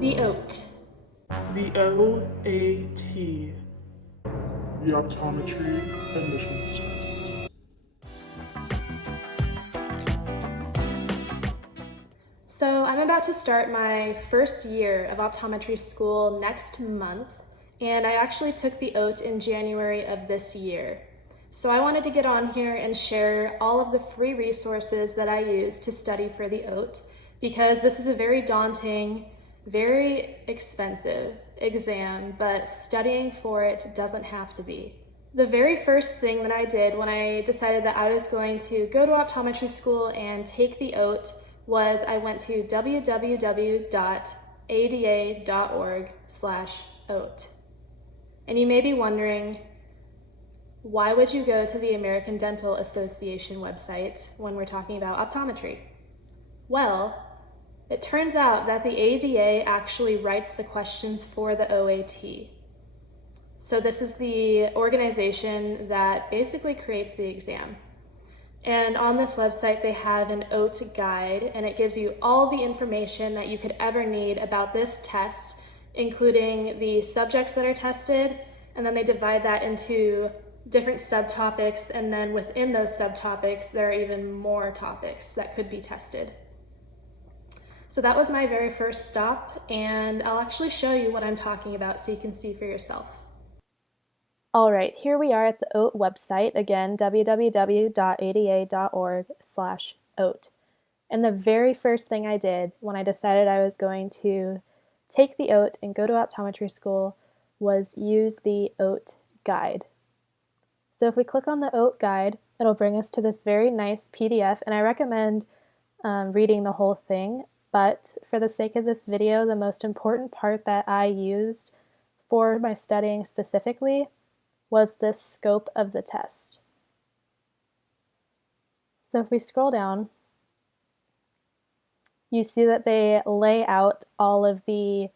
The OAT. The OAT. The Optometry Admissions Test. So I'm about to start my first year of optometry school next month, and I actually took the OAT in January of this year. So I wanted to get on here and share all of the free resources that I use to study for the OAT, because this is a very daunting, very expensive exam, but studying for it doesn't have to be. The very first thing that I did when I decided that I was going to go to optometry school and take the OAT was I went to www.ada.org/OAT. And you may be wondering, why would you go to the American Dental Association website when we're talking about optometry? Well, it turns out that the ADA actually writes the questions for the OAT. So this is the organization that basically creates the exam. And on this website, they have an OAT guide, and it gives you all the information that you could ever need about this test, including the subjects that are tested, and then they divide that into different subtopics, and then within those subtopics, there are even more topics that could be tested. So that was my very first stop, and I'll actually show you what I'm talking about so you can see for yourself. All right, here we are at the OAT website, again, www.ada.org/OAT. And the very first thing I did when I decided I was going to take the OAT and go to optometry school was use the OAT guide. So if we click on the OAT guide, it'll bring us to this very nice PDF, and I recommend reading the whole thing. But for the sake of this video, the most important part that I used for my studying specifically was this scope of the test. So if we scroll down, you see that they lay out all of the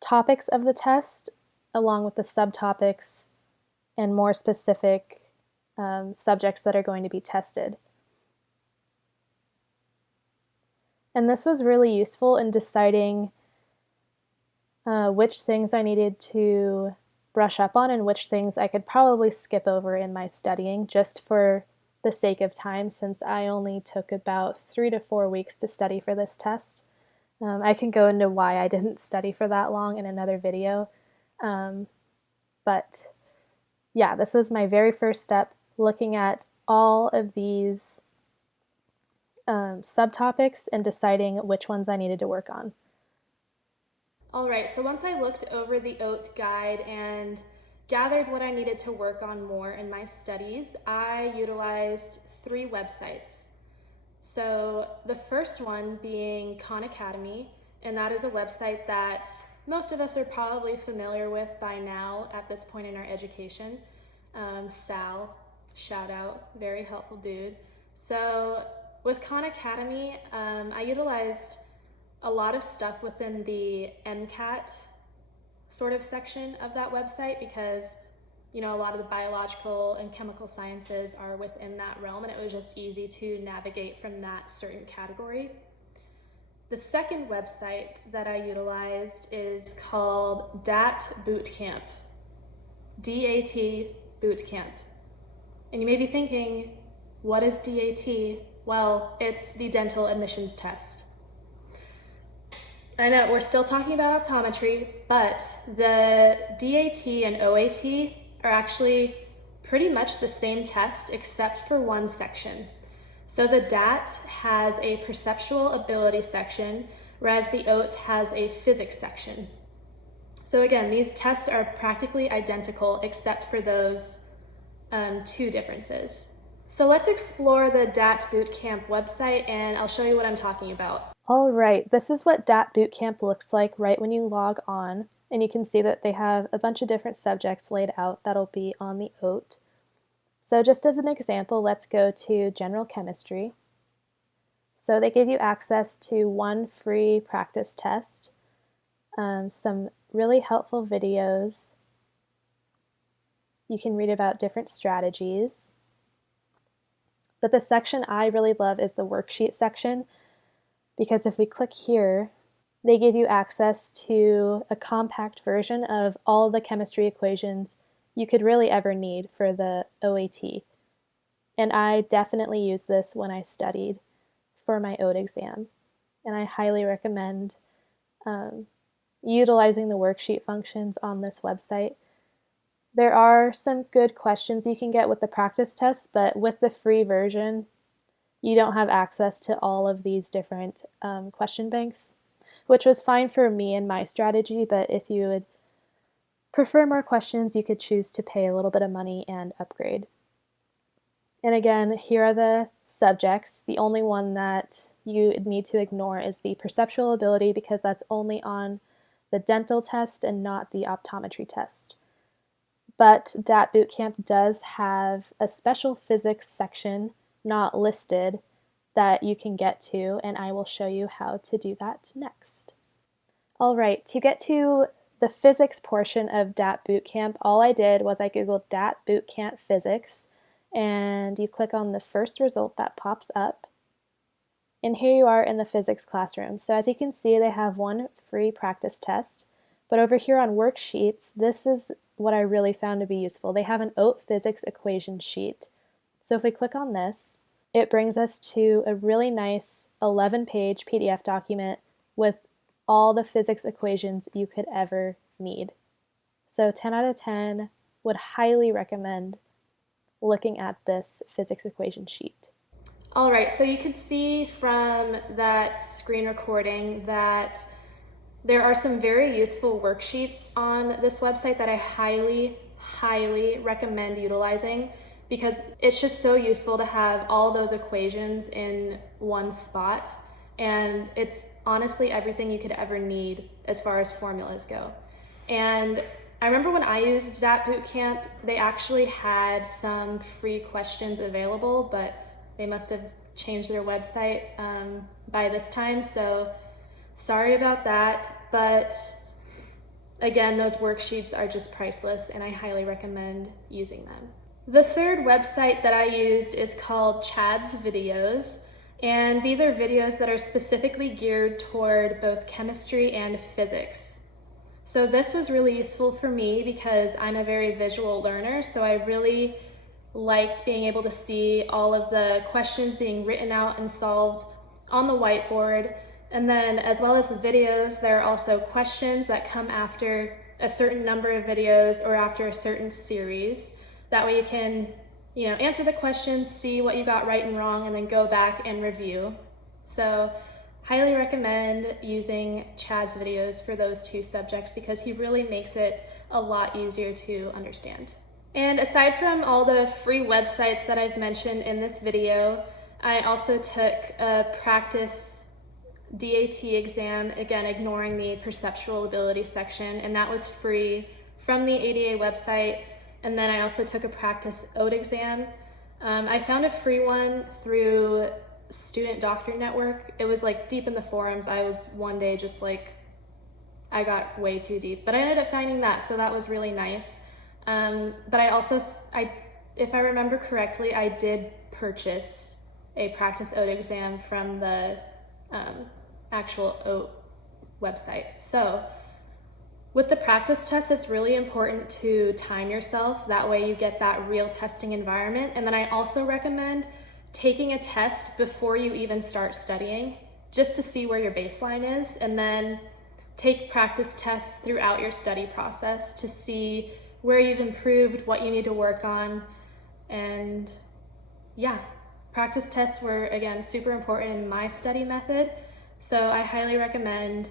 topics of the test along with the subtopics and more specific subjects that are going to be tested. And this was really useful in deciding which things I needed to brush up on and which things I could probably skip over in my studying just for the sake of time, since I only took about 3 to 4 weeks to study for this test. I can go into why I didn't study for that long in another video. But yeah, this was my very first step, looking at all of these subtopics and deciding which ones I needed to work on. All right, so once I looked over the OAT guide and gathered what I needed to work on more in my studies, I utilized 3 websites. So the first one being Khan Academy, and that is a website that most of us are probably familiar with by now at this point in our education. Sal, shout out, very helpful dude. So with Khan Academy, I utilized a lot of stuff within the MCAT sort of section of that website because, you know, a lot of the biological and chemical sciences are within that realm, and it was just easy to navigate from that certain category. The second website that I utilized is called DAT Bootcamp, DAT Bootcamp. And you may be thinking, what is DAT? Well, it's the dental admissions test. I know we're still talking about optometry, but the DAT and OAT are actually pretty much the same test except for one section. So the DAT has a perceptual ability section, whereas the OAT has a physics section. So again, these tests are practically identical except for those 2 differences. So let's explore the DAT Bootcamp website and I'll show you what I'm talking about. All right, this is what DAT Bootcamp looks like right when you log on, and you can see that they have a bunch of different subjects laid out that'll be on the OAT. So just as an example, let's go to General Chemistry. So they give you access to 1 free practice test, some really helpful videos. You can read about different strategies. But the section I really love is the worksheet section, because if we click here, They give you access to a compact version of all the chemistry equations you could really ever need for the OAT. And I definitely used this when I studied for my OAT exam. And I highly recommend utilizing the worksheet functions on this website. There are some good questions you can get with the practice tests, but with the free version, you don't have access to all of these different question banks, which was fine for me and my strategy, but if you would prefer more questions, you could choose to pay a little bit of money and upgrade. And again, here are the subjects. The only one that you need to ignore is the perceptual ability, because that's only on the dental test and not the optometry test. But DAT Bootcamp does have a special physics section not listed that you can get to, and I will show you how to do that next. All right, to get to the physics portion of DAT Bootcamp, all I did was I googled DAT Bootcamp Physics, and you click on the first result that pops up. And here you are in the physics classroom. So as you can see, they have one free practice test, but over here on worksheets, this is what I really found to be useful. They have an OAT physics equation sheet. So if we click on this, it brings us to a really nice 11-page PDF document with all the physics equations you could ever need. So 10 out of 10, would highly recommend looking at this physics equation sheet. All right, so you can see from that screen recording that there are some very useful worksheets on this website that I highly recommend utilizing, because it's just so useful to have all those equations in one spot. And it's honestly everything you could ever need as far as formulas go. And I remember when I used DAT Bootcamp, they actually had some free questions available, but they must have changed their website by this time, so sorry about that. But again, those worksheets are just priceless, and I highly recommend using them. The third website that I used is called Chad's Videos, and these are videos that are specifically geared toward both chemistry and physics. So this was really useful for me because I'm a very visual learner, so I really liked being able to see all of the questions being written out and solved on the whiteboard. And then as well as the videos, there are also questions that come after a certain number of videos or after a certain series. That way you can, answer the questions, see what you got right and wrong, and then go back and review. So highly recommend using Chad's videos for those two subjects because he really makes it a lot easier to understand. And aside from all the free websites that I've mentioned in this video, I also took a practice DAT exam, again ignoring the perceptual ability section, and that was free from the ADA website. And then I also took a practice OAT exam. I found a free one through Student Doctor Network. It was like deep in the forums. I was one day just like, I got way too deep, but I ended up finding that, so that was really nice. But I also, if I remember correctly, I did purchase a practice OAT exam from the actual OAT website. So with the practice test, it's really important to time yourself. That way you get that real testing environment. And then I also recommend taking a test before you even start studying, just to see where your baseline is, and then take practice tests throughout your study process to see where you've improved, what you need to work on. And yeah, practice tests were, again, super important in my study method. So I highly recommend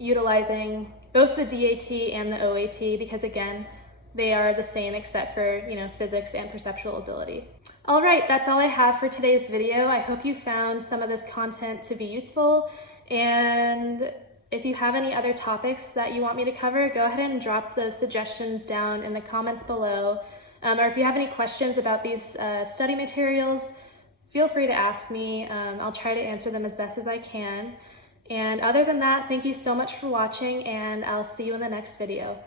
utilizing both the DAT and the OAT because, again, they are the same except for, physics and perceptual ability. All right, that's all I have for today's video. I hope you found some of this content to be useful. And if you have any other topics that you want me to cover, go ahead and drop those suggestions down in the comments below. Or if you have any questions about these study materials, feel free to ask me. I'll try to answer them as best as I can. And other than that, thank you so much for watching, and I'll see you in the next video.